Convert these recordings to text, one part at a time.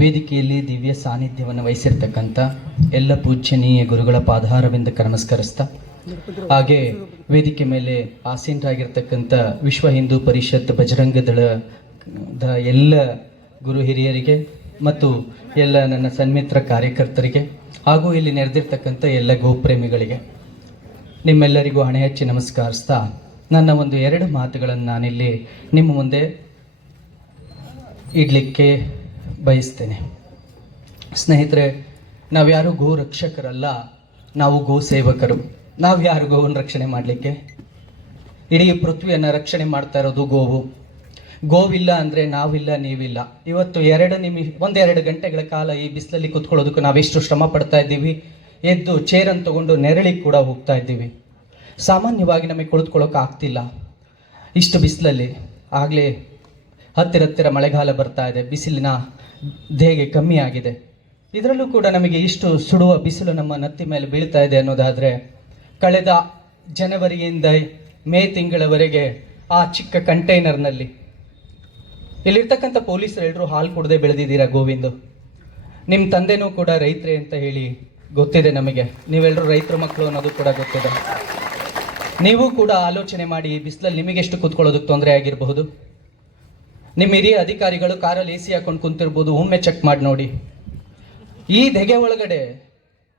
ವೇದಿಕೆಯಲ್ಲಿ ದಿವ್ಯ ಸಾನ್ನಿಧ್ಯವನ್ನು ವಹಿಸಿರ್ತಕ್ಕಂಥ ಎಲ್ಲ ಪೂಜ್ಯನೀಯ ಗುರುಗಳ ಪಾದಾರವಿಂದಕ್ಕೆ ನಮಸ್ಕರಿಸ್ತಾ, ಹಾಗೆ ವೇದಿಕೆ ಮೇಲೆ ಆಸೀನರಾಗಿರ್ತಕ್ಕಂಥ ವಿಶ್ವ ಹಿಂದೂ ಪರಿಷತ್ ಬಜರಂಗ ದಳದ ಎಲ್ಲ ಗುರು ಹಿರಿಯರಿಗೆ ಮತ್ತು ಎಲ್ಲ ನನ್ನ ಸನ್ಮಿತ್ರ ಕಾರ್ಯಕರ್ತರಿಗೆ ಹಾಗೂ ಇಲ್ಲಿ ನೆರೆದಿರ್ತಕ್ಕಂಥ ಎಲ್ಲ ಗೋಪ್ರೇಮಿಗಳಿಗೆ ನಿಮ್ಮೆಲ್ಲರಿಗೂ ಹಣೆ ಹಚ್ಚಿ ನಮಸ್ಕರಿಸ್ತಾ, ನನ್ನ ಒಂದು 2 ಮಾತುಗಳನ್ನು ನಾನಿಲ್ಲಿ ನಿಮ್ಮ ಮುಂದೆ ಇಡಲಿಕ್ಕೆ ಬಯಸ್ತೇನೆ. ಸ್ನೇಹಿತರೆ, ನಾವ್ಯಾರು ಗೋ ರಕ್ಷಕರಲ್ಲ, ನಾವು ಗೋ ಸೇವಕರು. ನಾವ್ಯಾರು ಗೋವನ್ನು ರಕ್ಷಣೆ ಮಾಡಲಿಕ್ಕೆ? ಇಡೀ ಪೃಥ್ವಿಯನ್ನು ರಕ್ಷಣೆ ಮಾಡ್ತಾ ಇರೋದು ಗೋವು. ಗೋವಿಲ್ಲ ಅಂದರೆ ನಾವಿಲ್ಲ, ನೀವಿಲ್ಲ. ಇವತ್ತು 1-2 ಗಂಟೆಗಳ ಕಾಲ ಈ ಬಿಸಿಲಲ್ಲಿ ಕೂತ್ಕೊಳ್ಳೋದಕ್ಕೆ ನಾವೆಷ್ಟು ಶ್ರಮ ಪಡ್ತಾ ಇದ್ದೀವಿ. ಎದ್ದು ಚೇರನ್ನು ತಗೊಂಡು ನೆರಳಿಗೆ ಕೂಡ ಹೋಗ್ತಾ ಇದ್ದೀವಿ. ಸಾಮಾನ್ಯವಾಗಿ ನಮಗೆ ಕುಳಿತುಕೊಳ್ಳೋಕೆ ಆಗ್ತಿಲ್ಲ ಇಷ್ಟು ಬಿಸಿಲಲ್ಲಿ. ಆಗಲೇ ಹತ್ತಿರ ಮಳೆಗಾಲ ಬರ್ತಾ ಇದೆ, ಬಿಸಿಲಿನ ಧೇಗೆ ಕಮ್ಮಿ ಆಗಿದೆ. ಇದರಲ್ಲೂ ಕೂಡ ನಮಗೆ ಇಷ್ಟು ಸುಡುವ ಬಿಸಿಲು ನಮ್ಮ ನತ್ತಿ ಮೇಲೆ ಬೀಳ್ತಾ ಇದೆ ಅನ್ನೋದಾದರೆ, ಕಳೆದ ಜನವರಿಯಿಂದ ಮೇ ತಿಂಗಳವರೆಗೆ ಆ ಚಿಕ್ಕ ಕಂಟೈನರ್ನಲ್ಲಿ ಇಲ್ಲಿರ್ತಕ್ಕಂಥ ಪೊಲೀಸರೆಲ್ಲರೂ ಹಾಲು ಕುಡದೆ ಬೆಳೆದಿದ್ದೀರಾ ಗೋವಿಂದು. ನಿಮ್ಮ ತಂದೆನೂ ಕೂಡ ರೈತರೇ ಅಂತ ಹೇಳಿ ಗೊತ್ತಿದೆ ನಮಗೆ. ನೀವೆಲ್ಲರೂ ರೈತರ ಮಕ್ಕಳು ಅನ್ನೋದು ಕೂಡ ಗೊತ್ತಿದೆ. ನೀವು ಕೂಡ ಆಲೋಚನೆ ಮಾಡಿ, ಈ ಬಿಸಿಲಲ್ಲಿ ನಿಮಗೆಷ್ಟು ಕೂತ್ಕೊಳ್ಳೋದಕ್ಕೆ ತೊಂದರೆ ಆಗಿರಬಹುದು. ನಿಮ್ಮ ಹಿರಿಯ ಅಧಿಕಾರಿಗಳು ಕಾರಲ್ಲಿ AC ಹಾಕೊಂಡು ಕುಂತಿರ್ಬೋದು. ಒಮ್ಮೆ ಚೆಕ್ ಮಾಡಿ ನೋಡಿ. ಈ ಧೆಗೆ ಒಳಗಡೆ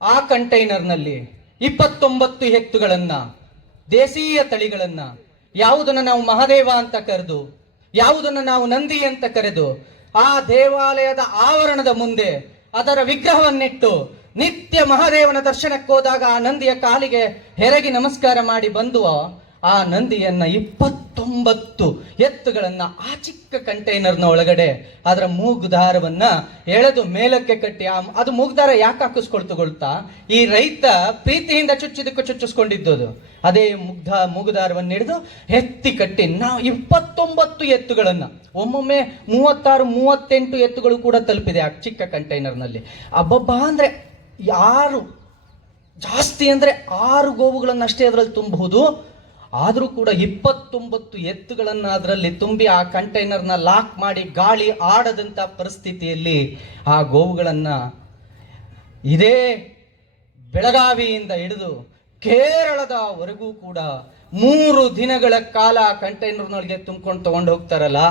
ಆ ಕಂಟೈನರ್ನಲ್ಲಿ 29 ಎತ್ತುಗಳನ್ನು, ದೇಶೀಯ ತಳಿಗಳನ್ನು, ಯಾವುದನ್ನು ನಾವು ಮಹಾದೇವ ಅಂತ ಕರೆದು, ಯಾವುದನ್ನು ನಾವು ನಂದಿ ಅಂತ ಕರೆದು, ಆ ದೇವಾಲಯದ ಆವರಣದ ಮುಂದೆ ಅದರ ವಿಗ್ರಹವನ್ನಿಟ್ಟು ನಿತ್ಯ ಮಹಾದೇವನ ದರ್ಶನಕ್ಕೆ ಹೋದಾಗ ಆ ನಂದಿಯ ಕಾಲಿಗೆ ಹೆರಗಿ ನಮಸ್ಕಾರ ಮಾಡಿ ಬಂದು ಆ ನಂದಿಯನ್ನ 29 ಎತ್ತುಗಳನ್ನ ಆ ಚಿಕ್ಕ ಕಂಟೈನರ್ನ ಒಳಗಡೆ ಅದರ ಮೂಗುದಾರವನ್ನ ಎಳೆದು ಮೇಲಕ್ಕೆ ಕಟ್ಟಿ, ಅದು ಮೂಗುದಾರ ಯಾಕೆ ಹಾಕಿಸ್ಕೊಳ್ತಾ, ಈ ರೈತ ಪ್ರೀತಿಯಿಂದ ಚುಚ್ಚಿಸ್ಕೊಂಡಿದ್ದು ಅದೇ ಮೂಗುದಾರವನ್ನು ಹಿಡಿದು ಎತ್ತಿ ಕಟ್ಟಿ ನಾವು 29 ಎತ್ತುಗಳನ್ನ, ಒಮ್ಮೊಮ್ಮೆ 36-38 ಎತ್ತುಗಳು ಕೂಡ ತಲುಪಿದೆ ಆ ಚಿಕ್ಕ ಕಂಟೈನರ್ನಲ್ಲಿ. ಅಬ್ಬಬ್ಬಾ ಅಂದ್ರೆ ಯಾರು ಜಾಸ್ತಿ ಅಂದ್ರೆ 6 ಗೋವುಗಳನ್ನಷ್ಟೇ ಅದರಲ್ಲಿ ತುಂಬಬಹುದು. ಆದರೂ ಕೂಡ 29 ಎತ್ತುಗಳನ್ನು ಅದರಲ್ಲಿ ತುಂಬಿ ಆ ಕಂಟೈನರ್ನ ಲಾಕ್ ಮಾಡಿ ಗಾಳಿ ಆಡದಂಥ ಪರಿಸ್ಥಿತಿಯಲ್ಲಿ ಆ ಗೋವುಗಳನ್ನು ಇದೇ ಬೆಳಗಾವಿಯಿಂದ ಹಿಡಿದು ಕೇರಳದವರೆಗೂ ಕೂಡ 3 ದಿನಗಳ ಕಾಲ ಕಂಟೈನರ್ನೊಳಗೆ ತುಂಬಿಕೊಂಡು ತಗೊಂಡು ಹೋಗ್ತಾರಲ್ಲ,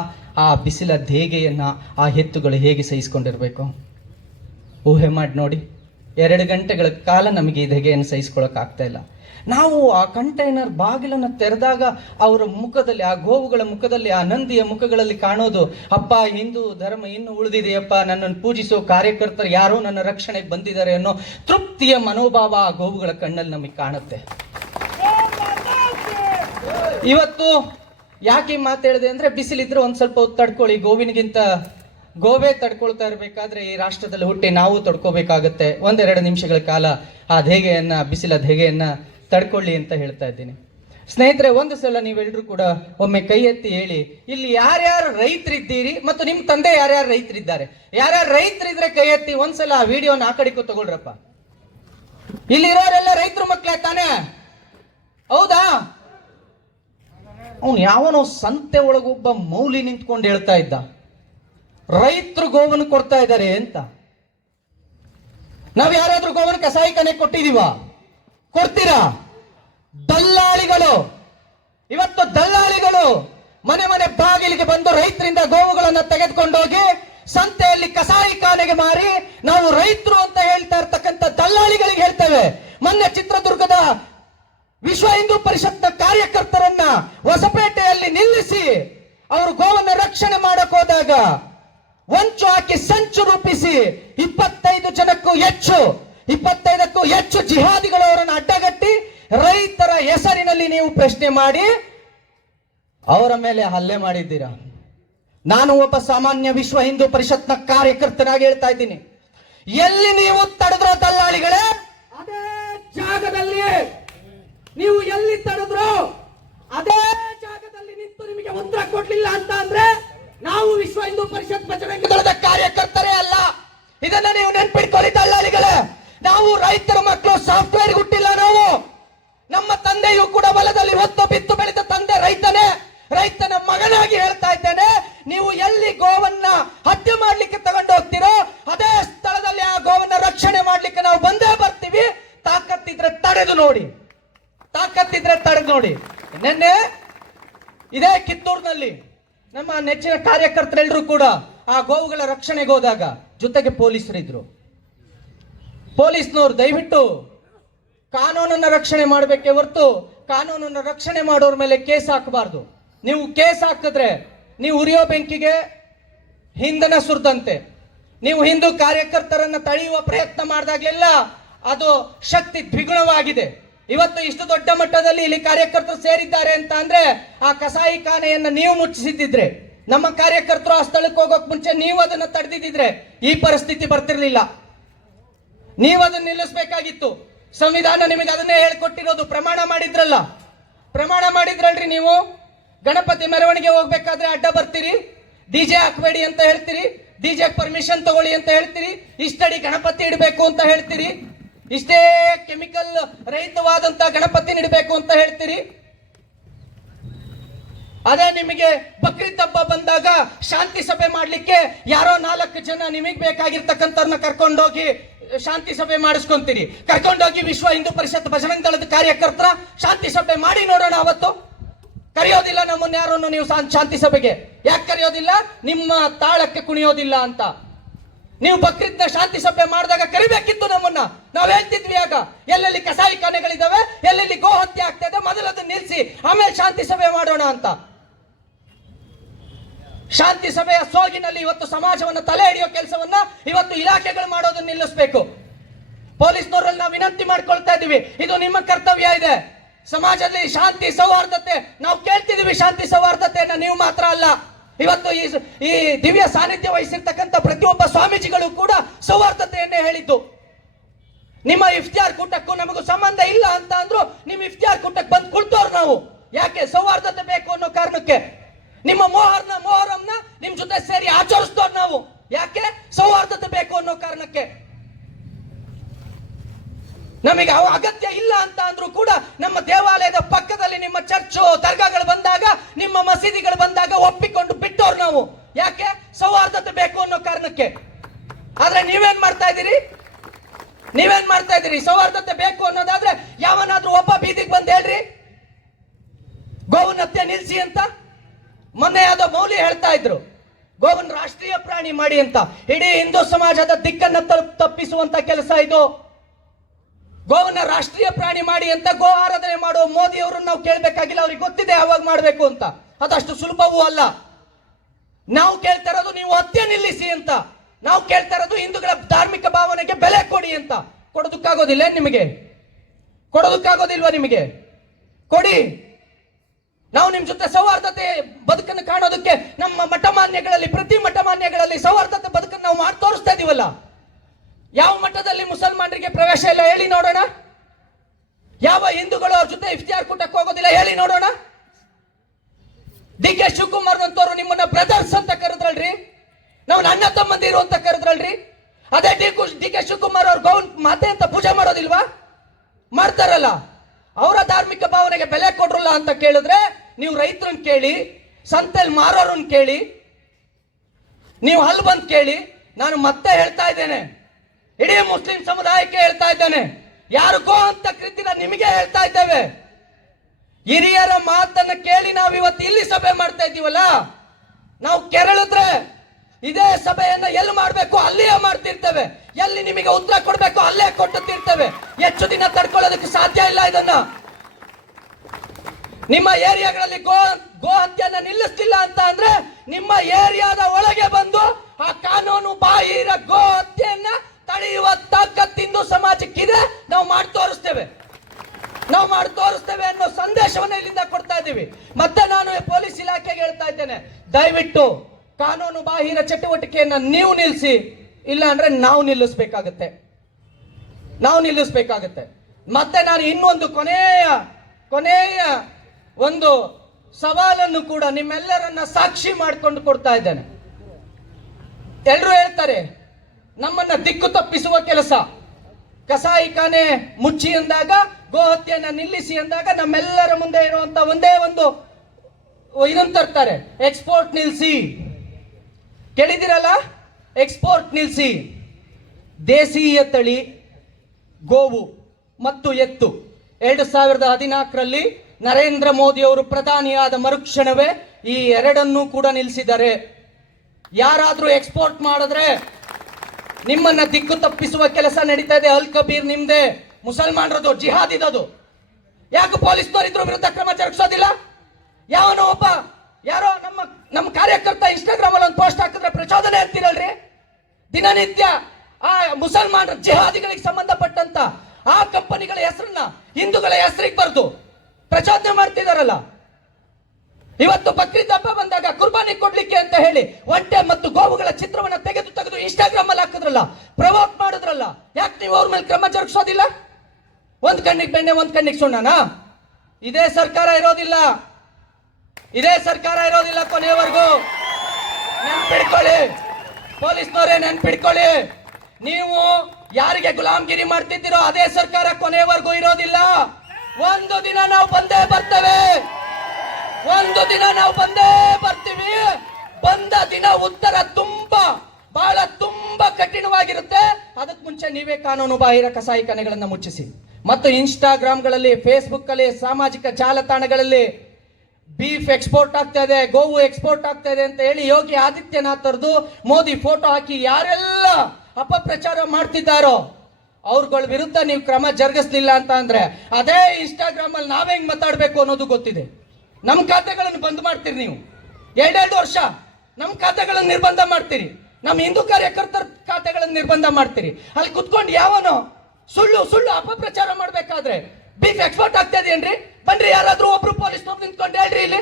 ಆ ಬಿಸಿಲ ಧೇಗೆಯನ್ನು ಆ ಎತ್ತುಗಳು ಹೇಗೆ ಸಹಿಸ್ಕೊಂಡಿರ್ಬೇಕು ಊಹೆ ಮಾಡಿ ನೋಡಿ. 2 ಗಂಟೆಗಳ ಕಾಲ ನಮಗೆ ಈ ಧೆಗೆಯನ್ನು ಸಹಿಸ್ಕೊಳ್ಳೋಕೆ ಆಗ್ತಾ ಇಲ್ಲ. ನಾವು ಆ ಕಂಟೈನರ್ ಬಾಗಿಲನ್ನು ತೆರೆದಾಗ ಅವರ ಮುಖದಲ್ಲಿ, ಆ ಗೋವುಗಳ ಮುಖದಲ್ಲಿ, ಆ ನಂದಿಯ ಮುಖಗಳಲ್ಲಿ ಕಾಣೋದು, ಅಪ್ಪ ಹಿಂದೂ ಧರ್ಮ ಇನ್ನು ಉಳಿದಿದೆಯಪ್ಪ, ನನ್ನನ್ನು ಪೂಜಿಸೋ ಕಾರ್ಯಕರ್ತರು ಯಾರೋ ನನ್ನ ರಕ್ಷಣೆಗೆ ಬಂದಿದ್ದಾರೆ ಅನ್ನೋ ತೃಪ್ತಿಯ ಮನೋಭಾವ ಆ ಗೋವುಗಳ ಕಣ್ಣಲ್ಲಿ ನಮಗೆ ಕಾಣುತ್ತೆ. ಇವತ್ತು ಯಾಕೆ ಮಾತು ಹೇಳಿದೆ ಅಂದ್ರೆ, ಬಿಸಿಲಿದ್ರೆ ಒಂದ್ ಸ್ವಲ್ಪ ಹೊತ್ತು ತಡ್ಕೊಳ್ಳಿ. ಗೋವಿನಿಗಿಂತ ಗೋವೇ ತಡ್ಕೊಳ್ತಾ ಇರಬೇಕಾದ್ರೆ ಈ ರಾಷ್ಟ್ರದಲ್ಲಿ ಹುಟ್ಟಿ ನಾವು ತಡ್ಕೋಬೇಕಾಗತ್ತೆ. 1-2 ನಿಮಿಷಗಳ ಕಾಲ ಆ ಧೇಗೆಯನ್ನ, ಬಿಸಿಲ ಧೇಗೆಯನ್ನ ತಡ್ಕೊಳ್ಳಿ ಅಂತ ಹೇಳ್ತಾ ಇದ್ದೀನಿ. ಸ್ನೇಹಿತರೆ, ಒಂದು ಸಲ ನೀವೆಲ್ಲರೂ ಕೂಡ ಒಮ್ಮೆ ಕೈ ಎತ್ತಿ ಹೇಳಿ, ಇಲ್ಲಿ ಯಾರ್ಯಾರು ರೈತರಿದ್ದೀರಿ ಮತ್ತು ನಿಮ್ಮ ತಂದೆ ಯಾರ್ಯಾರು ರೈತರಿದ್ದಾರೆ? ಯಾರ್ಯಾರು ರೈತರಿದ್ರೆ ಕೈ ಎತ್ತಿ. ಒಂದ್ಸಲ ಆ ವಿಡಿಯೋನ ಆ ಕಡೆಗೂ ತಗೊಳ್ರಪ್ಪ. ಇಲ್ಲಿ ಇರೋರೆಲ್ಲ ರೈತರು ಮಕ್ಕಳೇ ತಾನೇ? ಹೌದಾ? ಅವನು ಯಾವನೋ ಸಂತೆ ಒಳಗೊಬ್ಬ ಮೌಲಿ ನಿಂತ್ಕೊಂಡು ಹೇಳ್ತಾ ಇದ್ದ, ರೈತರು ಗೋವನ್ನು ಕೊಡ್ತಾ ಇದ್ದಾರೆ ಅಂತ. ನಾವ್ ಯಾರಾದ್ರೂ ಗೋವನ್ನು ಕಸಾಯಿಖಾನೆ ಕೊಟ್ಟಿದೀವ? ಕೊಡ್ತೀರಾ? ದಲ್ಲಾಳಿಗಳು, ಇವತ್ತು ದಲ್ಲಾಳಿಗಳು ಮನೆ ಬಾಗಿಲಿಗೆ ಬಂದು ರೈತರಿಂದ ಗೋವುಗಳನ್ನ ತೆಗೆದುಕೊಂಡೋಗಿ ಸಂತೆಯಲ್ಲಿ ಕಸಾಯಿಖಾನೆಗೆ ಮಾರಿ ನಾವು ರೈತರು ಅಂತ ಹೇಳ್ತಾ ಇರ್ತಕ್ಕಂಥ ದಲ್ಲಾಳಿಗಳಿಗೆ ಹೇಳ್ತೇವೆ. ಮೊನ್ನೆ ಚಿತ್ರದುರ್ಗದ ವಿಶ್ವ ಹಿಂದೂ ಪರಿಷತ್ನ ಕಾರ್ಯಕರ್ತರನ್ನ ಹೊಸಪೇಟೆಯಲ್ಲಿ ನಿಲ್ಲಿಸಿ ಅವರು ಗೋವನ್ನ ರಕ್ಷಣೆ ಮಾಡಕ್ ಹೋದಾಗ ಹೊಂಚು ಹಾಕಿ ಸಂಚು ರೂಪಿಸಿ 25ಕ್ಕೂ ಹೆಚ್ಚು ಜಿಹಾದಿಗಳು ಅವರನ್ನು ಅಡ್ಡಗಟ್ಟಿ ರೈತರ ಹೆಸರಿನಲ್ಲಿ ನೀವು ಪ್ರಶ್ನೆ ಮಾಡಿ ಅವರ ಮೇಲೆ ಹಲ್ಲೆ ಮಾಡಿದ್ದೀರಾ. ನಾನು ಒಬ್ಬ ಸಾಮಾನ್ಯ ವಿಶ್ವ ಹಿಂದೂ ಪರಿಷತ್ನ ಕಾರ್ಯಕರ್ತನಾಗಿ ಹೇಳ್ತಾ ಇದ್ದೀನಿ, ಎಲ್ಲಿ ನೀವು ತಡೆದ್ರೋ ದಲ್ಲಾಳಿಗಳೇ, ಅದೇ ಜಾಗದಲ್ಲಿ ನೀವು ಎಲ್ಲಿ ತಡೆದ್ರೋ ಅದೇ ಜಾಗದಲ್ಲಿ ನಿಂತು ನಿಮಗೆ ಉತ್ತರ ಕೊಡ್ಲಿಲ್ಲ ಅಂತ ಅಂದ್ರೆ ನಾವು ವಿಶ್ವ ಹಿಂದೂ ಪರಿಷತ್ ಬಜರಂಗ ದಳದ ಕಾರ್ಯಕರ್ತರೇ ಅಲ್ಲ. ಇದನ್ನ ನೀವು ನೆನ್ಪಿಟ್ಕೊಳ್ಳಿ ದಲ್ಲಾಳಿಗಳೇ. ನಾವು ರೈತರ ಮಕ್ಕಳು, ಸಾಫ್ಟ್ವೇರ್ ಹುಟ್ಟಿಲ್ಲ ನಾವು. ನಮ್ಮ ತಂದೆಯೂ ಕೂಡ ಹೊಲದಲ್ಲಿ ಹೊತ್ತು ಬಿತ್ತು ಬೆಳೆದ ತಂದೆ ರೈತನೇ. ರೈತನ ಮಗನಾಗಿ ಹೇಳ್ತಾ ಇದ್ದೇನೆ, ನೀವು ಎಲ್ಲಿ ಗೋವನ್ನ ಹತ್ಯೆ ಮಾಡ್ಲಿಕ್ಕೆ ತಗೊಂಡು ಹೋಗ್ತೀರೋ ತಡೆದು ನೋಡಿ, ತಾಕತ್ತಿದ್ರೆ ತಡೆದು ನೋಡಿ. ನಿನ್ನೆ ಇದೇ ಕಿತ್ತೂರಿನಲ್ಲಿ ನಮ್ಮ ನೆಚ್ಚಿನ ಕಾರ್ಯಕರ್ತರೆಲ್ಲರೂ ಕೂಡ ಆ ಗೋವುಗಳ ರಕ್ಷಣೆಗೆ ಹೋದಾಗ ಜೊತೆಗೆ ಪೊಲೀಸರಿದ್ರು. ಪೊಲೀಸ್ನವ್ರು ದಯವಿಟ್ಟು ಕಾನೂನನ್ನ ರಕ್ಷಣೆ ಮಾಡಬೇಕೇ ಹೊರತು ಕಾನೂನನ್ನ ರಕ್ಷಣೆ ಮಾಡೋರ ಮೇಲೆ ಕೇಸ್ ಹಾಕಬಾರ್ದು. ನೀವು ಕೇಸ್ ಹಾಕಿದ್ರೆ ನೀವು ಉರಿಯೋ ಬೆಂಕಿಗೆ ಇಂಧನ ಸುರಿದಂತೆ. ನೀವು ಹಿಂದೂ ಕಾರ್ಯಕರ್ತರನ್ನ ತಡೆಯುವ ಪ್ರಯತ್ನ ಮಾಡಿದಾಗಲೆಲ್ಲ ಅದು ಶಕ್ತಿ ದ್ವಿಗುಣವಾಗಿದೆ. ಇವತ್ತು ಇಷ್ಟು ದೊಡ್ಡ ಮಟ್ಟದಲ್ಲಿ ಇಲ್ಲಿ ಕಾರ್ಯಕರ್ತರು ಸೇರಿದ್ದಾರೆ ಅಂತ ಅಂದ್ರೆ ಆ ಕಸಾಯಿ ಖಾನೆಯನ್ನ ನೀವು ಮುಚ್ಚಿಸಿದ್ರೆ, ನಮ್ಮ ಕಾರ್ಯಕರ್ತರು ಆ ಸ್ಥಳಕ್ಕೆ ಹೋಗೋಕ್ ಮುಂಚೆ ನೀವು ಅದನ್ನ ತಡೆದಿದ್ರೆ ಈ ಪರಿಸ್ಥಿತಿ ಬರ್ತಿರ್ಲಿಲ್ಲ. ನೀವು ಅದನ್ನ ನಿಲ್ಲಿಸಬೇಕಾಗಿತ್ತು. ಸಂವಿಧಾನ ನಿಮಗೆ ಅದನ್ನೇ ಹೇಳ್ಕೊಟ್ಟಿರೋದು. ಪ್ರಮಾಣ ಮಾಡಿದ್ರಲ್ರಿ ನೀವು. ಗಣಪತಿ ಮೆರವಣಿಗೆ ಹೋಗ್ಬೇಕಾದ್ರೆ ಅಡ್ಡ ಬರ್ತೀರಿ, ಡಿಜೆ ಹಾಕ್ಬೇಡಿ ಅಂತ ಹೇಳ್ತೀರಿ, ಡಿಜೆ ಪರ್ಮಿಷನ್ ತಗೊಳ್ಳಿ ಅಂತ ಹೇಳ್ತೀರಿ, ಇಷ್ಟಡಿ ಗಣಪತಿ ಇಡಬೇಕು ಅಂತ ಹೇಳ್ತೀರಿ, ಇಷ್ಟೇ ಕೆಮಿಕಲ್ ರಹಿತವಾದಂತ ಗಣಪತಿ ಇಡಬೇಕು ಅಂತ ಹೇಳ್ತೀರಿ. ಅದೇ ನಿಮಗೆ ಬಕ್ರೀದ್ ಹಬ್ಬ ಬಂದಾಗ ಶಾಂತಿ ಸಭೆ ಮಾಡ್ಲಿಕ್ಕೆ ಯಾರೋ 4 ಜನ ನಿಮಗೆ ಬೇಕಾಗಿರ್ತಕ್ಕಂಥವ್ರನ್ನ ಕರ್ಕೊಂಡೋಗಿ ಶಾಂತಿ ಸಭೆ ಮಾಡಿಸ್ಕೊಂತೀರಿ. ಕರ್ಕೊಂಡೋಗಿ ವಿಶ್ವ ಹಿಂದೂ ಪರಿಷತ್ ಬಜರಂಗ ದಳದ ಕಾರ್ಯಕರ್ತರ ಶಾಂತಿ ಸಭೆ ಮಾಡಿ ನೋಡೋಣ. ಅವತ್ತು ಕರೆಯೋದಿಲ್ಲ ನಮ್ಮನ್ನ ಯಾರನ್ನು ನೀವು ಶಾಂತಿ ಸಭೆಗೆ. ಯಾಕೆ ಕರೆಯೋದಿಲ್ಲ? ನಿಮ್ಮ ತಾಳಕ್ಕೆ ಕುಣಿಯೋದಿಲ್ಲ ಅಂತ. ನೀವು ಬಕ್ರೀದ್ನ ಶಾಂತಿ ಸಭೆ ಮಾಡಿದಾಗ ಕರಿಬೇಕಿತ್ತು ನಮ್ಮನ್ನ. ನಾವ್ ಹೇಳ್ತಿದ್ವಿ ಆಗ, ಎಲ್ಲೆಲ್ಲಿ ಕಸಾಯಿ ಖಾನೆಗಳಿದಾವೆ, ಎಲ್ಲೆಲ್ಲಿ ಗೋ ಹತ್ಯೆ ಆಗ್ತಾ ಇದೆ, ಮೊದಲು ಅದನ್ನ ನಿಲ್ಲಿಸಿ ಆಮೇಲೆ ಶಾಂತಿ ಸಭೆ ಮಾಡೋಣ ಅಂತ. ಶಾಂತಿ ಸಭೆಯ ಸೋಗಿನಲ್ಲಿ ಇವತ್ತು ಸಮಾಜವನ್ನು ತಲೆ ಹಿಡಿಯೋ ಕೆಲಸವನ್ನ ಇವತ್ತು ಇಲಾಖೆಗಳು ಮಾಡೋದನ್ನ ನಿಲ್ಲಿಸಬೇಕು. ಪೊಲೀಸ್ನವರಲ್ಲಿ ನಾವು ವಿನಂತಿ ಮಾಡ್ಕೊಳ್ತಾ ಇದೀವಿ, ಇದು ನಿಮ್ಮ ಕರ್ತವ್ಯ ಇದೆ. ಸಮಾಜದಲ್ಲಿ ಶಾಂತಿ ಸೌಹಾರ್ದತೆ ನಾವು ಕೇಳ್ತಿದೀವಿ. ಶಾಂತಿ ಸೌಹಾರ್ದತೆಯನ್ನ ನೀವು ಮಾತ್ರ ಅಲ್ಲ, ಇವತ್ತು ಈ ದಿವ್ಯ ಸಾನ್ನಿಧ್ಯ ವಹಿಸಿರ್ತಕ್ಕಂಥ ಪ್ರತಿಯೊಬ್ಬ ಸ್ವಾಮೀಜಿಗಳು ಕೂಡ ಸೌಹಾರ್ದತೆಯನ್ನೇ ಹೇಳಿದ್ದು. ನಿಮ್ಮ ಇಫ್ತಿಯಾರ್ ಕೂಟಕ್ಕೂ ನಮಗೂ ಸಂಬಂಧ ಇಲ್ಲ ಅಂತ ಅಂದ್ರು ನಿಮ್ಮ ಇಫ್ತಿಯಾರ್ ಕೂಟಕ್ಕೆ ಬಂದು ಕುಳ್ತವ್ರು ನಾವು. ಯಾಕೆ? ಸೌಹಾರ್ದತೆ ಬೇಕು ಅನ್ನೋ ಕಾರಣಕ್ಕೆ. ನಿಮ್ಮ ಮೊಹರಂನ ನಿಮ್ ಜೊತೆ ಸೇರಿ ಆಚರಿಸ್ತವ್ರು ನಾವು. ಯಾಕೆ? ಸೌಹಾರ್ದತೆ ಬೇಕು ಅನ್ನೋ ಕಾರಣಕ್ಕೆ. ನಮಗೆ ಅಗತ್ಯ ಇಲ್ಲ ಅಂತ ಅಂದ್ರೂ ಕೂಡ ನಮ್ಮ ದೇವಾಲಯದ ಪಕ್ಕದಲ್ಲಿ ನಿಮ್ಮ ಚರ್ಚು ದರ್ಗಾಗಳು ಬಂದಾಗ, ನಿಮ್ಮ ಮಸೀದಿಗಳು ಬಂದಾಗ ಒಪ್ಪಿಕೊಂಡು ಬಿಟ್ಟವ್ರು ನಾವು. ಯಾಕೆ? ಸೌಹಾರ್ದತೆ ಬೇಕು ಅನ್ನೋ ಕಾರಣಕ್ಕೆ. ಆದ್ರೆ ನೀವೇನ್ ಮಾಡ್ತಾ ಇದ್ದೀರಿ? ಸೌಹಾರ್ದತೆ ಬೇಕು ಅನ್ನೋದಾದ್ರೆ ಯಾವನಾದ್ರೂ ಒಬ್ಬ ಬೀದಿಗೆ ಬಂದು ಹೇಳ್ರಿ ಗೋವನ್ನ ಹತ್ಯೆ ನಿಲ್ಸಿ ಅಂತ. ಮೊನ್ನೆ ಯಾವ್ದೋ ಮೌಲ್ಯ ಹೇಳ್ತಾ ಇದ್ರು ಗೋವನ್ನ ರಾಷ್ಟ್ರೀಯ ಪ್ರಾಣಿ ಮಾಡಿ ಅಂತ. ಇಡೀ ಹಿಂದೂ ಸಮಾಜದ ದಿಕ್ಕನ್ನ ತಪ್ಪಿಸುವಂತ ಕೆಲಸ ಇದು. ಗೋವನ್ನ ರಾಷ್ಟ್ರೀಯ ಪ್ರಾಣಿ ಮಾಡಿ ಅಂತ ಗೋ ಆರಾಧನೆ ಮಾಡುವ ಮೋದಿ ಅವರನ್ನು ನಾವು ಕೇಳಬೇಕಾಗಿಲ್ಲ. ಅವ್ರಿಗೆ ಗೊತ್ತಿದೆ ಯಾವಾಗ ಮಾಡಬೇಕು ಅಂತ. ಅದಷ್ಟು ಸುಲಭವೂ ಅಲ್ಲ. ನಾವು ಕೇಳ್ತಾ ಇರೋದು ನೀವು ಹತ್ಯೆ ನಿಲ್ಲಿಸಿ ಅಂತ. ನಾವು ಕೇಳ್ತಾ ಇರೋದು ಹಿಂದೂಗಳ ಧಾರ್ಮಿಕ ಭಾವನೆಗೆ ಬೆಲೆ ಕೊಡಿ ಅಂತ. ಕೊಡೋದಕ್ಕಾಗೋದಿಲ್ಲ ನಿಮಗೆ? ಕೊಡೋದಕ್ಕಾಗೋದಿಲ್ವಾ ನಿಮಗೆ? ಕೊಡಿ. ನಾವು ನಿಮ್ ಜೊತೆ ಸೌಹಾರ್ದತೆ ಬದುಕನ್ನು ಕಾಣೋದಕ್ಕೆ ನಮ್ಮ ಮಠಮಾನ್ಯಗಳಲ್ಲಿ, ಪ್ರತಿ ಮಠಮಾನ್ಯಗಳಲ್ಲಿ ಸೌಹಾರ್ದತೆ ಬದುಕನ್ನು ನಾವು ಮಾಡಿ ತೋರಿಸ್ತಾ ಇದೀವಲ್ಲ. ಯಾವ ಮಠದಲ್ಲಿ ಮುಸಲ್ಮಾನರಿಗೆ ಪ್ರವೇಶ ಇಲ್ಲ ಹೇಳಿ ನೋಡೋಣ? ಯಾವ ಹಿಂದೂಗಳು ಅವ್ರ ಜೊತೆ ಇಫ್ತಿಯಾರ್ ಕೂಟಕ್ಕೆ ಹೋಗೋದಿಲ್ಲ ಹೇಳಿ ನೋಡೋಣ? ಡಿ.ಕೆ. ಶಿವಕುಮಾರ್ ಅಂತವ್ರು ನಿಮ್ಮನ್ನ ಬ್ರದರ್ಸ್ ಅಂತ ಕರೆದ್ರಲ್ರಿ, ನಾವು ಅಣ್ಣ ತಮ್ಮಂದಿರು ಅಂತ ಕರೆದ್ರಲ್ರಿ. ಅದೇ ಡಿ.ಕೆ. ಶಿವಕುಮಾರ್ ಅವ್ರ ಗೌನ್ ಮಾತೆ ಅಂತ ಪೂಜೆ ಮಾಡೋದಿಲ್ವಾ? ಮಾಡ್ತಾರಲ್ಲ. ಅವರ ಧಾರ್ಮಿಕ ಭಾವನೆಗೆ ಬೆಲೆ ಕೊಡ್ರಲ್ಲ ಅಂತ ಕೇಳಿದ್ರೆ ನೀವು ರೈತರನ್ನ ಕೇಳಿ, ಸಂತೆಲ್ ಮಾರೋರನ್ನ ಕೇಳಿ, ನೀವು ಅಲ್ಲಿ ಬಂದು ಕೇಳಿ. ನಾನು ಮತ್ತೆ ಹೇಳ್ತಾ ಇದ್ದೇನೆ, ಇಡೀ ಮುಸ್ಲಿಂ ಸಮುದಾಯಕ್ಕೆ ಹೇಳ್ತಾ ಇದ್ದೇನೆ, ಯಾರಿಗೋ ಅಂತ ಕೃತಿನ ನಿಮಗೆ ಹೇಳ್ತಾ ಇದ್ದೇವೆ. ಹಿರಿಯರ ಮಾತನ್ನ ಕೇಳಿ ನಾವು ಇವತ್ತು ಇಲ್ಲಿ ಸಭೆ ಮಾಡ್ತಾ ಇದ್ದೀವಲ್ಲ. ನಾವು ಕೆರಳಿದ್ರೆ ಇದೇ ಸಭೆಯನ್ನ ಎಲ್ಲಿ ಮಾಡ್ಬೇಕು ಅಲ್ಲಿಯೇ ಮಾಡ್ತಿರ್ತೇವೆ. ಎಲ್ಲಿ ನಿಮಗೆ ಉತ್ತರ ಕೊಡ್ಬೇಕು ಅಲ್ಲೇ ಕೊಟ್ಟುತ್ತಿರ್ತೇವೆ. ಹೆಚ್ಚು ದಿನ ತಡ್ಕೊಳ್ಳೋದಕ್ಕೆ ಸಾಧ್ಯ ಇಲ್ಲ. ಇದನ್ನ ನಿಮ್ಮ ಏರಿಯಾಗಳಲ್ಲಿ ಗೋ ಹತ್ಯೆಯನ್ನ ನಿಲ್ಲಿಸ್ತಿಲ್ಲ ಅಂತ ಅಂದ್ರೆ ನಿಮ್ಮ ಏರಿಯಾದ ಒಳಗೆ ಬಂದು ಆ ಕಾನೂನು ಬಾಹಿರ ಗೋ ಹತ್ಯೆಯನ್ನ ತಡೆಯುವ ತಾಕತ್ತಿಂದು ಸಮಾಜಕ್ಕಿದೆ. ನಾವು ಮಾಡಿ ತೋರಿಸ್ತೇವೆ ಅನ್ನೋ ಸಂದೇಶವನ್ನು ಇಲ್ಲಿಂದ ಕೊಡ್ತಾ ಇದ್ದೀವಿ. ಮತ್ತೆ ನಾನು ಪೊಲೀಸ್ ಇಲಾಖೆಗೆ ಹೇಳ್ತಾ ಇದ್ದೇನೆ, ದಯವಿಟ್ಟು ಕಾನೂನು ಬಾಹಿರ ಚಟುವಟಿಕೆಯನ್ನ ನೀವು ನಿಲ್ಲಿಸಿ. ಇಲ್ಲ ಅಂದ್ರೆ ನಾವು ನಿಲ್ಲಿಸಬೇಕಾಗತ್ತೆ. ಮತ್ತೆ ನಾನು ಇನ್ನೊಂದು ಕೊನೆಯ ಒಂದು ಸವಾಲನ್ನು ಕೂಡ ನಿಮ್ಮೆಲ್ಲರನ್ನ ಸಾಕ್ಷಿ ಮಾಡಿಕೊಂಡು ಕೊಡ್ತಾ ಇದ್ದೇನೆ. ಎಲ್ಲರೂ ಹೇಳ್ತಾರೆ ನಮ್ಮನ್ನ ದಿಕ್ಕು ತಪ್ಪಿಸುವ ಕೆಲಸ. ಕಸಾಯಿ ಖಾನೆ ಮುಚ್ಚಿ ಅಂದಾಗ, ಗೋ ಹತ್ಯೆಯನ್ನ ನಿಲ್ಲಿಸಿ ಅಂದಾಗ ನಮ್ಮೆಲ್ಲರ ಮುಂದೆ ಇರುವಂತ ಒಂದೇ ಒಂದು ಇದನ್ನು ತರ್ತಾರೆ, ಎಕ್ಸ್ಪೋರ್ಟ್ ನಿಲ್ಲಿಸಿ. ಕೇಳಿದಿರಲ್ಲ? ಎಕ್ಸ್ಪೋರ್ಟ್ ನಿಲ್ಲಿಸಿ. ದೇಶೀಯ ತಳಿ ಗೋವು ಮತ್ತು ಎತ್ತು 2014ರಲ್ಲಿ ನರೇಂದ್ರ ಮೋದಿ ಅವರು ಪ್ರಧಾನಿಯಾದ ಮರುಕ್ಷಣವೇ ಈ ಎರಡನ್ನೂ ಕೂಡ ನಿಲ್ಲಿಸಿದ್ದಾರೆ. ಯಾರಾದ್ರೂ ಎಕ್ಸ್ಪೋರ್ಟ್ ಮಾಡಿದ್ರೆ ನಿಮ್ಮನ್ನ ದಿಕ್ಕು ತಪ್ಪಿಸುವ ಕೆಲಸ ನಡೀತಾ ಇದೆ. ಅಲ್ ಕಬೀರ್ ನಿಮ್ದೆ, ಮುಸಲ್ಮಾನರದು, ಜಿಹಾದ್ ಇದದು. ಯಾಕೆ ಪೊಲೀಸ್ನವರು ಇದ್ರ ವಿರುದ್ಧ ಕ್ರಮ ಜರುಗಿಸೋದಿಲ್ಲ? ಯಾವನೋ ಒಬ್ಬ ಯಾರೋ ನಮ್ಮ ಕಾರ್ಯಕರ್ತ ಇನ್ಸ್ಟಾಗ್ರಾಮ್ ಅಲ್ಲಿ ಒಂದು ಪೋಸ್ಟ್ ಹಾಕಿದ್ರೆ ಪ್ರಚೋದನೆ ಅಂತೀರಲ್ರಿ. ದಿನನಿತ್ಯ ಆ ಮುಸಲ್ಮಾನರ ಜಿಹಾದಿಗಳಿಗೆ ಸಂಬಂಧಪಟ್ಟಂತ ಆ ಕಂಪನಿಗಳ ಹೆಸರನ್ನ ಹಿಂದೂಗಳ ಹೆಸರಿಗೆ ಬರೆದು ಪ್ರಚೋದನೆ ಮಾಡ್ತಿದಾರಲ್ಲ. ಇವತ್ತು ಬಕ್ರೀದ್ ಹಬ್ಬ ಬಂದಾಗ ಕುರ್ಬಾನಿ ಕೊಡ್ಲಿಕ್ಕೆ ಅಂತ ಹೇಳಿ ಒಂಟೆ ಮತ್ತು ಗೋವುಗಳ ಚಿತ್ರವನ್ನ ತೆಗೆದು ಇನ್ಸ್ಟಾಗ್ರಾಮ್ ಅಲ್ಲಿ ಹಾಕಿದ್ರಲ್ಲ, ಪ್ರವೋಕ್ ಮಾಡಿದ್ರಲ್ಲ. ಯಾಕೆ ನೀವು ಅವ್ರ ಮೇಲೆ ಕ್ರಮ ಜರುಗಿಸೋದಿಲ್ಲ? ಒಂದ್ ಕಣ್ಣಿಗೆ ಬೆಣ್ಣೆ ಒಂದ್ ಕಣ್ಣಿಗೆ ಸುಣ್ಣನಾ? ಇದೇ ಸರ್ಕಾರ ಇರೋದಿಲ್ಲ, ಇದೇ ಸರ್ಕಾರ ಇರೋದಿಲ್ಲ ಕೊನೆಯವರೆಗೂ. ನೆನ್ಪಿಡ್ಕೊಳ್ಳಿ, ಪೊಲೀಸ್ನವರೇ ನೆನ್ಪಿಡ್ಕೊಳ್ಳಿ. ನೀವು ಯಾರಿಗೆ ಗುಲಾಮ್ಗಿರಿ ಮಾಡ್ತಿದ್ದೀರೋ ಅದೇ ಸರ್ಕಾರ ಕೊನೆಯವರೆಗೂ ಇರೋದಿಲ್ಲ. ಒಂದು ದಿನ ನಾವು ಬಂದೇ ಬರ್ತೇವೆ, ಒಂದು ದಿನ ನಾವು ಬಂದೇ ಬರ್ತೀವಿ. ಬಂದ ದಿನ ಉತ್ತರ ಬಹಳ ತುಂಬಾ ಕಠಿಣವಾಗಿರುತ್ತೆ. ಅದಕ್ಕೆ ಮುಂಚೆ ನೀವೇ ಕಾನೂನು ಬಾಹಿರ ಕಸಾಯಿಖಾನೆಗಳನ್ನ ಮುಚ್ಚಿಸಿ. ಮತ್ತು ಇನ್ಸ್ಟಾಗ್ರಾಮ್ಗಳಲ್ಲಿ, ಫೇಸ್ಬುಕ್ ಅಲ್ಲಿ, ಸಾಮಾಜಿಕ ಜಾಲತಾಣಗಳಲ್ಲಿ ಬೀಫ್ ಎಕ್ಸ್ಪೋರ್ಟ್ ಆಗ್ತಾ ಇದೆ, ಗೋವು ಎಕ್ಸ್ಪೋರ್ಟ್ ಆಗ್ತಾ ಇದೆ ಅಂತ ಹೇಳಿ ಯೋಗಿ ಆದಿತ್ಯನಾಥ್ರದು ಮೋದಿ ಫೋಟೋ ಹಾಕಿ ಯಾರೆಲ್ಲ ಅಪಪ್ರಚಾರ ಮಾಡ್ತಿದ್ದಾರೋ ಅವ್ರಗಳ ವಿರುದ್ಧ ನೀವು ಕ್ರಮ ಜರುಗಿಸ್ಲಿಲ್ಲ ಅಂತ ಅಂದ್ರೆ ಅದೇ ಇನ್ಸ್ಟಾಗ್ರಾಮ್ ಅಲ್ಲಿ ನಾವ್ ಹೆಂಗ್ ಮಾತಾಡ್ಬೇಕು ಅನ್ನೋದು ಗೊತ್ತಿದೆ. ನಮ್ಮ ಖಾತೆಗಳನ್ನು ಬಂದ್ ಮಾಡ್ತೀರಿ ನೀವು. 2 ವರ್ಷ ನಮ್ಮ ಖಾತೆಗಳನ್ನು ನಿರ್ಬಂಧ ಮಾಡ್ತೀರಿ, ನಮ್ಮ ಹಿಂದೂ ಕಾರ್ಯಕರ್ತರ ಖಾತೆಗಳನ್ನು ನಿರ್ಬಂಧ ಮಾಡ್ತೀರಿ. ಅಲ್ಲಿ ಕುತ್ಕೊಂಡು ಯಾವನೋ ಸುಳ್ಳು ಸುಳ್ಳು ಅಪಪ್ರಚಾರ ಮಾಡ್ಬೇಕಾದ್ರೆ ಬೀಫ್ ಎಕ್ಸ್ಪೋರ್ಟ್ ಆಗ್ತಾ ಇದೆಯೇನ್ರಿ? ಬನ್ರಿ, ಯಾರಾದ್ರೂ ಒಬ್ರು ಪೊಲೀಸ್ನವ್ರು ನಿಂತ್ಕೊಂಡು ಹೇಳ್ರಿ, ಇಲ್ಲಿ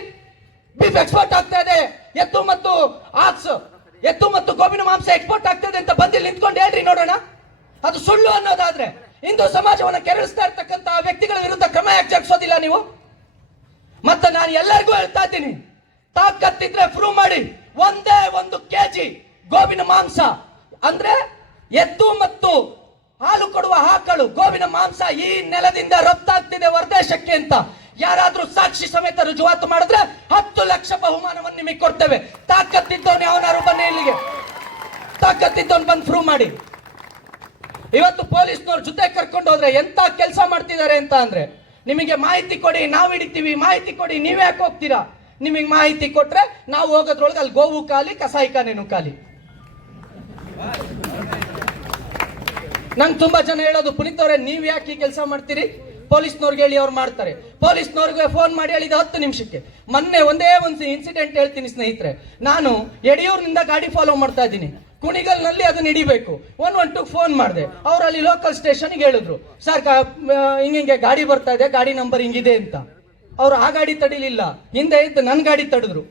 ಬೀಫ್ ಎಕ್ಸ್ಪೋರ್ಟ್ ಆಗ್ತಾ ಇದೆ, ಎತ್ತು ಮತ್ತು ಗೋವಿನ ಮಾಂಸ ಎಕ್ಸ್ಪೋರ್ಟ್ ಆಗ್ತಾ ಇದೆ ಅಂತ ಬಂದು ನಿಂತ್ಕೊಂಡು ಹೇಳ್ರಿ ನೋಡೋಣ. ಅದು ಸುಳ್ಳು ಅನ್ನೋದಾದ್ರೆ ಹಿಂದೂ ಸಮಾಜವನ್ನು ಕೆರಳಿಸ್ತಾ ಇರ್ತಕ್ಕಂಥ ವ್ಯಕ್ತಿಗಳ ವಿರುದ್ಧ ಕ್ರಮ ಯಾಕೆ ಜರುಗಿಸೋದಿಲ್ಲ ನೀವು? ಮತ್ತೆ ನಾನು ಎಲ್ಲರಿಗೂ ಹೇಳ್ತಾ ಇದ್ದೀನಿ, ತಾಕತ್ತಿದ್ರೆ ಪ್ರೂವ್ ಮಾಡಿ. 1 kg ಗೋವಿನ ಮಾಂಸ ಅಂದ್ರೆ ಎತ್ತು ಮತ್ತು ಹಾಲು ಕೊಡುವ ಆಕಳು ಗೋವಿನ ಮಾಂಸ ಈ ನೆಲದಿಂದ ರಫ್ತಾಗ್ತಿದೆ ಹೊರದೇಶಕ್ಕೆ ಅಂತ ಯಾರಾದ್ರೂ ಸಾಕ್ಷಿ ಸಮೇತ ರುಜುವಾತು ಮಾಡಿದ್ರೆ 10 ಲಕ್ಷ ಬಹುಮಾನವನ್ನು ನಿಮಗೆ ಕೊಡ್ತೇವೆ. ತಾಕತ್ತಿದ್ದವನು ಯಾವನಾರು ಬನ್ನಿ ಇಲ್ಲಿಗೆ, ತಾಕತ್ತಿದ್ದವನು ಬಂದು ಪ್ರೂವ್ ಮಾಡಿ. ಇವತ್ತು ಪೊಲೀಸ್ನವ್ರ ಜೊತೆ ಕರ್ಕೊಂಡು ಹೋದ್ರೆ ಎಂತ ಕೆಲಸ ಮಾಡ್ತಿದ್ದಾರೆ ಅಂತ ಅಂದ್ರೆ, ನಿಮಗೆ ಮಾಹಿತಿ ಕೊಡಿ ನಾವು ಹಿಡಿತೀವಿ, ಮಾಹಿತಿ ಕೊಡಿ ನೀವೇ ಯಾಕೆ ಹೋಗ್ತೀರಾ? ನಿಮಗೆ ಮಾಹಿತಿ ಕೊಟ್ರೆ ನಾವು ಹೋಗೋದ್ರೊಳಗೆ ಅಲ್ಲಿ ಗೋವು ಖಾಲಿ, ಕಸಾಯಿಖಾನೆನೂ ಖಾಲಿ. ನಂಗೆ ತುಂಬಾ ಜನ ಹೇಳೋದು, ಪುನೀತ್ ಅವರೇ ನೀವ್ ಯಾಕೆ ಈ ಕೆಲಸ ಮಾಡ್ತೀರಿ? ಪೊಲೀಸ್ನವ್ರಿಗೆ ಹೇಳಿ ಅವ್ರು ಮಾಡ್ತಾರೆ. ಪೊಲೀಸ್ನವ್ರಿಗೆ ಫೋನ್ ಮಾಡಿ ಹೇಳಿದ 10 ನಿಮಿಷಕ್ಕೆ. ಮೊನ್ನೆ ಒಂದೇ ಒಂದು ಇನ್ಸಿಡೆಂಟ್ ಹೇಳ್ತೀನಿ ಸ್ನೇಹಿತರೆ. ನಾನು ಯಡಿಯೂರಿನಿಂದ ಗಾಡಿ ಫಾಲೋ ಮಾಡ್ತಾ ಇದ್ದೀನಿ, ಕುಣಿಗಲ್ನಲ್ಲಿ ಅದನ್ನ ಹಿಡಿಬೇಕು. 112 ಫೋನ್ ಮಾಡಿದೆ. ಅವ್ರು ಅಲ್ಲಿ ಲೋಕಲ್ ಸ್ಟೇಷನ್ಗೆ ಹೇಳಿದ್ರು, ಸರ್ ಹಿಂಗೆ ಗಾಡಿ ಬರ್ತಾ ಇದೆ, ಗಾಡಿ ನಂಬರ್ ಹಿಂಗಿದೆ ಅಂತ. ಅವ್ರು ಆ ಗಾಡಿ ತಡಿಲಿಲ್ಲ, ಹಿಂದೆ ಇದ್ದು ನನ್ನ ಗಾಡಿ ತಡೆದ್ರು.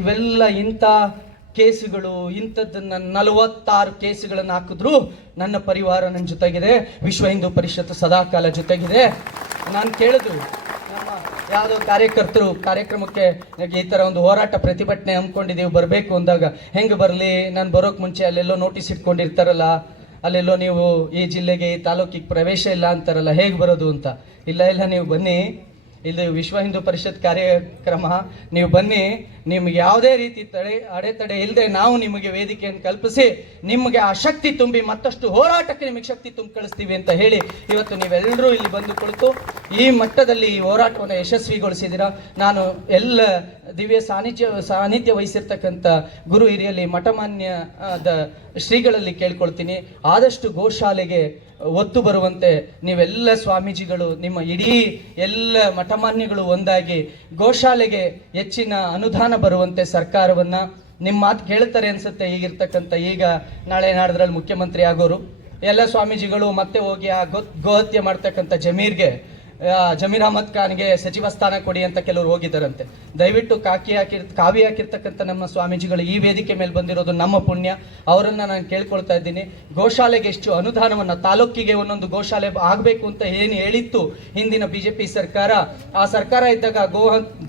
ಇವೆಲ್ಲ ಇಂಥ ಕೇಸುಗಳು, ಇಂಥದ್ದನ್ನ 46 ಕೇಸುಗಳನ್ನು ಹಾಕಿದ್ರು ನನ್ನ ಪರಿವಾರ ನನ್ನ ಜೊತೆಗಿದೆ, ವಿಶ್ವ ಹಿಂದೂ ಪರಿಷತ್ ಸದಾಕಾಲ ಜೊತೆಗಿದೆ. ನಾನು ಕೇಳಿದ್ರು ನಮ್ಮ ಯಾವುದೋ ಕಾರ್ಯಕರ್ತರು ಕಾರ್ಯಕ್ರಮಕ್ಕೆ ಈ ತರ ಒಂದು ಹೋರಾಟ ಪ್ರತಿಭಟನೆ ಹಮ್ಮಿಕೊಂಡಿದ್ದೀವಿ ಬರಬೇಕು ಅಂದಾಗ, ಹೆಂಗೆ ಬರಲಿ? ನಾನು ಬರೋಕ್ ಮುಂಚೆ ಅಲ್ಲೆಲ್ಲೋ ನೋಟಿಸ್ ಇಟ್ಕೊಂಡಿರ್ತಾರಲ್ಲ, ಅಲ್ಲೆಲ್ಲೋ ನೀವು ಈ ಜಿಲ್ಲೆಗೆ ಈ ತಾಲೂಕಿಗೆ ಪ್ರವೇಶ ಇಲ್ಲ ಅಂತಾರಲ್ಲ, ಹೇಗೆ ಬರೋದು ಅಂತ. ಇಲ್ಲ ನೀವು ಬನ್ನಿ, ಇದು ವಿಶ್ವ ಹಿಂದೂ ಪರಿಷತ್ ಕಾರ್ಯಕ್ರಮ, ನೀವು ಬನ್ನಿ, ನಿಮ್ಗೆ ಯಾವುದೇ ರೀತಿ ಅಡೆತಡೆ ಇಲ್ಲದೆ ನಾವು ನಿಮಗೆ ವೇದಿಕೆಯನ್ನು ಕಲ್ಪಿಸಿ ನಿಮಗೆ ಆ ಶಕ್ತಿ ತುಂಬಿ ಮತ್ತಷ್ಟು ಹೋರಾಟಕ್ಕೆ ನಿಮಗೆ ಶಕ್ತಿ ತುಂಬಿ ಕಳಿಸ್ತೀವಿ ಅಂತ ಹೇಳಿ ಇವತ್ತು ನೀವೆಲ್ಲರೂ ಇಲ್ಲಿ ಬಂದು ಕುಳಿತು ಈ ಮಟ್ಟದಲ್ಲಿ ಈ ಹೋರಾಟವನ್ನು ಯಶಸ್ವಿಗೊಳಿಸಿದ್ದೀರಾ. ನಾನು ಎಲ್ಲ ದಿವ್ಯ ಸಾನ್ನಿಧ್ಯ ವಹಿಸಿರ್ತಕ್ಕಂಥ ಗುರು ಹಿರಿಯಲ್ಲಿ ಮಠಮಾನ್ಯದ ಶ್ರೀಗಳಲ್ಲಿ ಕೇಳ್ಕೊಳ್ತೀನಿ, ಆದಷ್ಟು ಗೋಶಾಲೆಗೆ ಒತ್ತು ಬರುವಂತೆ ನೀವೆಲ್ಲ ಸ್ವಾಮೀಜಿಗಳು, ನಿಮ್ಮ ಇಡೀ ಎಲ್ಲ ಮಠಮಾನ್ಯಗಳು ಒಂದಾಗಿ ಗೋಶಾಲೆಗೆ ಹೆಚ್ಚಿನ ಅನುದಾನ ಬರುವಂತೆ ಸರ್ಕಾರವನ್ನ, ನಿಮ್ಮ ಮಾತು ಕೇಳ್ತಾರೆ ಅನ್ಸುತ್ತೆ. ಈಗ ನಾಳೆ ನಾಡ್ದ್ರಲ್ಲಿ ಮುಖ್ಯಮಂತ್ರಿ ಆಗೋರು ಎಲ್ಲ ಸ್ವಾಮೀಜಿಗಳು ಮತ್ತೆ ಹೋಗಿ ಆ ಗೋಹತ್ಯೆ ಮಾಡ್ತಕ್ಕಂಥ ಜಮೀರ್ ಅಹಮದ್ ಖಾನ್ಗೆ ಸಚಿವ ಸ್ಥಾನ ಕೊಡಿ ಅಂತ ಕೆಲವರು ಹೋಗಿದ್ದಾರಂತೆ. ದಯವಿಟ್ಟು ಕಾವಿ ಹಾಕಿರ್ತಕ್ಕಂಥ ನಮ್ಮ ಸ್ವಾಮೀಜಿಗಳು ಈ ವೇದಿಕೆ ಮೇಲೆ ಬಂದಿರೋದು ನಮ್ಮ ಪುಣ್ಯ. ಅವರನ್ನ ನಾನು ಕೇಳ್ಕೊಳ್ತಾ ಇದ್ದೀನಿ, ಗೋಶಾಲೆಗೆ ಎಷ್ಟು ಅನುದಾನವನ್ನ, ತಾಲೂಕಿಗೆ ಒಂದೊಂದು ಗೋಶಾಲೆ ಆಗಬೇಕು ಅಂತ ಏನು ಹೇಳಿತ್ತು ಹಿಂದಿನ ಬಿಜೆಪಿ ಸರ್ಕಾರ, ಆ ಸರ್ಕಾರ ಇದ್ದಾಗ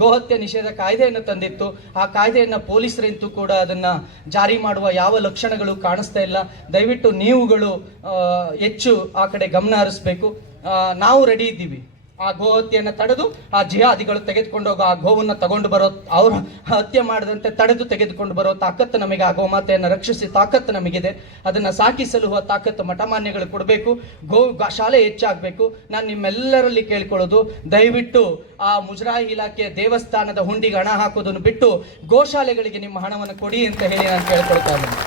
ಗೋಹತ್ಯೆ ನಿಷೇಧ ಕಾಯ್ದೆಯನ್ನು ತಂದಿತ್ತು. ಆ ಕಾಯ್ದೆಯನ್ನ ಪೊಲೀಸರಂತೂ ಕೂಡ ಅದನ್ನ ಜಾರಿ ಮಾಡುವ ಯಾವ ಲಕ್ಷಣಗಳು ಕಾಣಿಸ್ತಾ ಇಲ್ಲ. ದಯವಿಟ್ಟು ನೀವುಗಳು ಹೆಚ್ಚು ಆ ಕಡೆ ಗಮನ ಹರಿಸ್ಬೇಕು. ನಾವು ರೆಡಿ ಇದ್ದೀವಿ, ಆ ಗೋ ಹತ್ಯೆಯನ್ನು ತಡೆದು ಆ ಜಿಹಾದಿಗಳು ತೆಗೆದುಕೊಂಡು ಹೋಗೋ ಆ ಗೋವನ್ನು ತಗೊಂಡು ಬರೋ, ಅವ್ರ ಹತ್ಯೆ ಮಾಡದಂತೆ ತಡೆದು ತೆಗೆದುಕೊಂಡು ಬರೋ ತಾಕತ್ತು ನಮಗೆ, ಆ ಗೋಮಾತೆಯನ್ನು ರಕ್ಷಿಸಿ ತಾಕತ್ತು ನಮಗಿದೆ. ಅದನ್ನ ಸಾಕಿ ಸಲುಹುವ ತಾಕತ್ತು ಮಠಮಾನ್ಯಗಳು ಕೊಡಬೇಕು. ಶಾಲೆ ಹೆಚ್ಚಾಗಬೇಕು. ನಾನು ನಿಮ್ಮೆಲ್ಲರಲ್ಲಿ ಕೇಳ್ಕೊಳ್ಳೋದು, ದಯವಿಟ್ಟು ಆ ಮುಜರಾಯಿ ಇಲಾಖೆ ದೇವಸ್ಥಾನದ ಹುಂಡಿಗೆ ಹಣ ಹಾಕೋದನ್ನು ಬಿಟ್ಟು ಗೋಶಾಲೆಗಳಿಗೆ ನಿಮ್ಮ ಹಣವನ್ನು ಕೊಡಿ ಅಂತ ಹೇಳಿ ನಾನು ಕೇಳ್ಕೊಳ್ತಾ ಇದ್ದೀನಿ.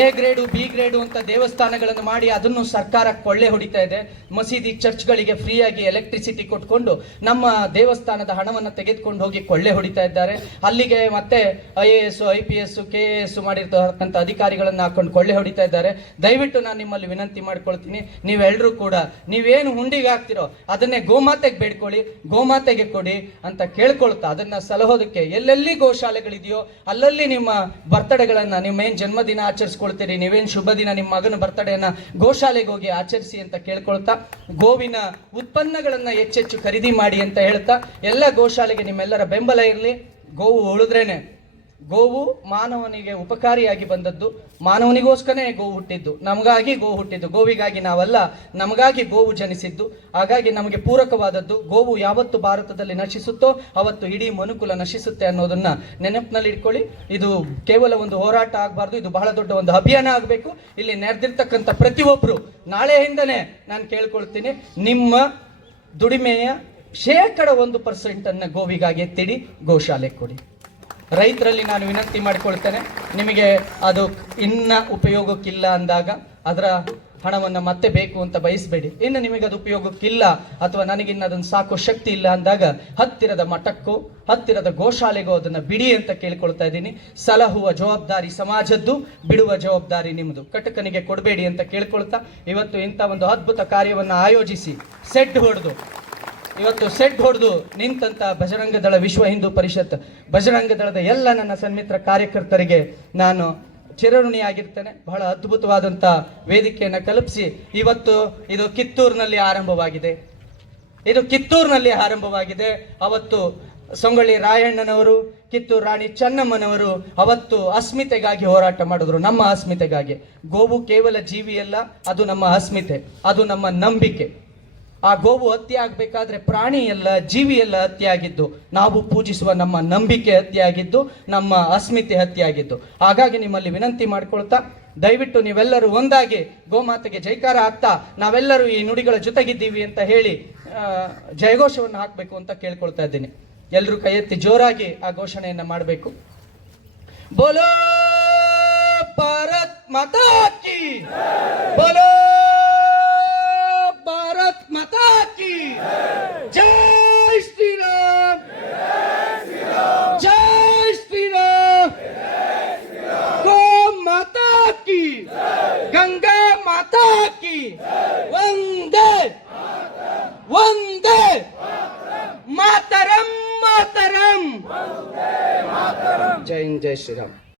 ಎ ಗ್ರೇಡು ಬಿ ಗ್ರೇಡು ಅಂತ ದೇವಸ್ಥಾನಗಳನ್ನು ಮಾಡಿ ಅದನ್ನು ಸರ್ಕಾರ ಕೊಳ್ಳೆ ಹೊಡಿತಾ ಇದೆ. ಮಸೀದಿ ಚರ್ಚ್ಗಳಿಗೆ ಫ್ರೀಯಾಗಿ ಎಲೆಕ್ಟ್ರಿಸಿಟಿ ಕೊಟ್ಕೊಂಡು ನಮ್ಮ ದೇವಸ್ಥಾನದ ಹಣವನ್ನು ತೆಗೆದುಕೊಂಡು ಹೋಗಿ ಕೊಳ್ಳೆ ಹೊಡಿತಾ ಇದ್ದಾರೆ. ಅಲ್ಲಿಗೆ ಮತ್ತೆ IAS IPS KAS ಮಾಡಿರ್ತಕ್ಕಂಥ ಅಧಿಕಾರಿಗಳನ್ನು ಹಾಕೊಂಡು ಕೊಳ್ಳೆ ಹೊಡಿತಾ ಇದ್ದಾರೆ. ದಯವಿಟ್ಟು ನಾನು ನಿಮ್ಮಲ್ಲಿ ವಿನಂತಿ ಮಾಡ್ಕೊಳ್ತೀನಿ, ನೀವೆಲ್ಲರೂ ಕೂಡ ನೀವೇನು ಹುಂಡಿಗೆ ಹಾಕ್ತಿರೋ ಅದನ್ನೇ ಗೋಮಾತೆಗೆ ಬೇಡ್ಕೊಳ್ಳಿ, ಗೋಮಾತೆಗೆ ಕೊಡಿ ಅಂತ ಕೇಳ್ಕೊಳ್ತಾ, ಅದನ್ನ ಸಲಹೋದಕ್ಕೆ ಎಲ್ಲೆಲ್ಲಿ ಗೋಶಾಲೆಗಳಿದೆಯೋ ಅಲ್ಲಲ್ಲಿ ನಿಮ್ಮ ಬರ್ತಡೆಗಳನ್ನ, ನಿಮ್ಮೇನ್ ಜನ್ಮದಿನ ಆಚರಿಸ್ಕೊಳ್ತೀರಿ, ನೀವೇನ್ ಶುಭ ದಿನ ನಿಮ್ಮ ಮಗನ ಬರ್ತಡೆಯನ್ನ ಗೋಶಾಲೆಗೆ ಹೋಗಿ ಆಚರಿಸಿ ಅಂತ ಕೇಳ್ಕೊಳ್ತಾ, ಗೋವಿನ ಉತ್ಪನ್ನಗಳನ್ನ ಹೆಚ್ಚೆಚ್ಚು ಖರೀದಿ ಮಾಡಿ ಅಂತ ಹೇಳ್ತಾ, ಎಲ್ಲ ಗೋಶಾಲೆಗೆ ನಿಮ್ಮೆಲ್ಲರ ಬೆಂಬಲ ಇರಲಿ. ಗೋವು ಉಳಿದ್ರೇನೆ, ಗೋವು ಮಾನವನಿಗೆ ಉಪಕಾರಿಯಾಗಿ ಬಂದದ್ದು, ಮಾನವನಿಗೋಸ್ಕರನೇ ಗೋವು ಹುಟ್ಟಿದ್ದು, ನಮಗಾಗಿ ಗೋವು ಹುಟ್ಟಿದ್ದು, ಗೋವಿಗಾಗಿ ನಾವಲ್ಲ, ನಮಗಾಗಿ ಗೋವು ಜನಿಸಿದ್ದು. ಹಾಗಾಗಿ ನಮಗೆ ಪೂರಕವಾದದ್ದು. ಗೋವು ಯಾವತ್ತು ಭಾರತದಲ್ಲಿ ನಶಿಸುತ್ತೋ ಅವತ್ತು ಇಡೀ ಮನುಕುಲ ನಶಿಸುತ್ತೆ ಅನ್ನೋದನ್ನ ನೆನಪಿನಲ್ಲಿ ಇಟ್ಕೊಳ್ಳಿ. ಇದು ಕೇವಲ ಒಂದು ಹೋರಾಟ ಆಗಬಾರ್ದು, ಇದು ಬಹಳ ದೊಡ್ಡ ಒಂದು ಅಭಿಯಾನ ಆಗಬೇಕು. ಇಲ್ಲಿ ನೆರೆದಿರ್ತಕ್ಕಂಥ ಪ್ರತಿಯೊಬ್ಬರು ನಾಳೆಯಿಂದನೇ ನಾನು ಕೇಳ್ಕೊಳ್ತೀನಿ, ನಿಮ್ಮ ದುಡಿಮೆಯ 1% ಗೋವಿಗಾಗಿ ಎತ್ತಿಡಿ, ಗೋಶಾಲೆ ಕೊಡಿ. ರೈತರಲ್ಲಿ ನಾನು ವಿನಂತಿ ಮಾಡಿಕೊಳ್ತೇನೆ, ನಿಮಗೆ ಅದು ಇನ್ನ ಉಪಯೋಗಕ್ಕಿಲ್ಲ ಅಂದಾಗ ಅದರ ಹಣವನ್ನು ಮತ್ತೆ ಬೇಕು ಅಂತ ಬಯಸಬೇಡಿ. ಇನ್ನು ನಿಮಗೆ ಅದು ಉಪಯೋಗಕ್ಕಿಲ್ಲ ಅಥವಾ ನನಗಿನ್ನ ಅದನ್ನು ಸಾಕೋ ಶಕ್ತಿ ಇಲ್ಲ ಅಂದಾಗ ಹತ್ತಿರದ ಮಠಕ್ಕೋ ಹತ್ತಿರದ ಗೋಶಾಲೆಗೋ ಅದನ್ನು ಬಿಡಿ ಅಂತ ಕೇಳ್ಕೊಳ್ತಾ ಇದ್ದೀನಿ. ಸಲಹುವ ಜವಾಬ್ದಾರಿ ಸಮಾಜದ್ದು, ಬಿಡುವ ಜವಾಬ್ದಾರಿ ನಿಮ್ಮದು. ಕಟಕನಿಗೆ ಕೊಡಬೇಡಿ ಅಂತ ಕೇಳ್ಕೊಳ್ತಾ, ಇವತ್ತು ಇಂಥ ಒಂದು ಅದ್ಭುತ ಕಾರ್ಯವನ್ನು ಆಯೋಜಿಸಿ ಸೆಡ್ ಹೊಡೆದು ನಿಂತಂತ ಬಜರಂಗ ದಳ, ವಿಶ್ವ ಹಿಂದೂ ಪರಿಷತ್, ಬಜರಂಗ ದಳದ ಎಲ್ಲ ನನ್ನ ಸನ್ಮಿತ್ರ ಕಾರ್ಯಕರ್ತರಿಗೆ ನಾನು ಚಿರಋಣಿಯಾಗಿರ್ತೇನೆ. ಬಹಳ ಅದ್ಭುತವಾದಂಥ ವೇದಿಕೆಯನ್ನು ಕಲ್ಪಿಸಿ ಇವತ್ತು ಇದು ಕಿತ್ತೂರಿನಲ್ಲಿ ಆರಂಭವಾಗಿದೆ. ಅವತ್ತು ಸಂಗೊಳ್ಳಿ ರಾಯಣ್ಣನವರು, ಕಿತ್ತೂರು ರಾಣಿ ಚೆನ್ನಮ್ಮನವರು ಅವತ್ತು ಅಸ್ಮಿತೆಗಾಗಿ ಹೋರಾಟ ಮಾಡಿದ್ರು, ನಮ್ಮ ಅಸ್ಮಿತೆಗಾಗಿ. ಗೋವು ಕೇವಲ ಜೀವಿಯಲ್ಲ, ಅದು ನಮ್ಮ ಅಸ್ಮಿತೆ, ಅದು ನಮ್ಮ ನಂಬಿಕೆ. ಆ ಗೋವು ಹತ್ಯೆ ಆಗಬೇಕಾದ್ರೆ ಪ್ರಾಣಿಯಲ್ಲ, ಜೀವಿಯಲ್ಲ ಹತ್ಯೆ ಆಗಿದ್ದು, ನಾವು ಪೂಜಿಸುವ ನಮ್ಮ ನಂಬಿಕೆ ಹತ್ಯೆ ಆಗಿದ್ದು, ನಮ್ಮ ಅಸ್ಮಿತೆ ಹತ್ಯೆ ಆಗಿದ್ದು. ಹಾಗಾಗಿ ನಿಮ್ಮಲ್ಲಿ ವಿನಂತಿ ಮಾಡ್ಕೊಳ್ತಾ, ದಯವಿಟ್ಟು ನೀವೆಲ್ಲರೂ ಒಂದಾಗಿ ಗೋಮಾತೆಗೆ ಜೈಕಾರ ಹಾಕ್ತಾ ನಾವೆಲ್ಲರೂ ಈ ನುಡಿಗಳ ಜೊತೆಗಿದ್ದೀವಿ ಅಂತ ಹೇಳಿ ಜಯಘೋಷವನ್ನು ಹಾಕಬೇಕು ಅಂತ ಕೇಳ್ಕೊಳ್ತಾ ಇದ್ದೀನಿ. ಎಲ್ಲರೂ ಕೈ ಎತ್ತಿ ಜೋರಾಗಿ ಆ ಘೋಷಣೆಯನ್ನ ಮಾಡಬೇಕು. ಬೋಲೋ ಭಾರತ್ ಮಾತಾ ಕಿ, ಬೋಲೋ ಭಾರತ್ ಮಾತಾ ಕಿ ಜೈ ಶ್ರೀರಾಮ್, ಜೈ ಶ್ರೀರಾಮ್, ಗೋ ಮಾತಾ ಕಿ, ಗಂಗಾ ಮಾತಾ ಕಿ, ವಂದೇ ವಂದೇ ಮಾತರಂ, ಮಾತರಂ, ಜೈ ಹಿಂದ್, ಜೈ ಶ್ರೀರಾಮ್.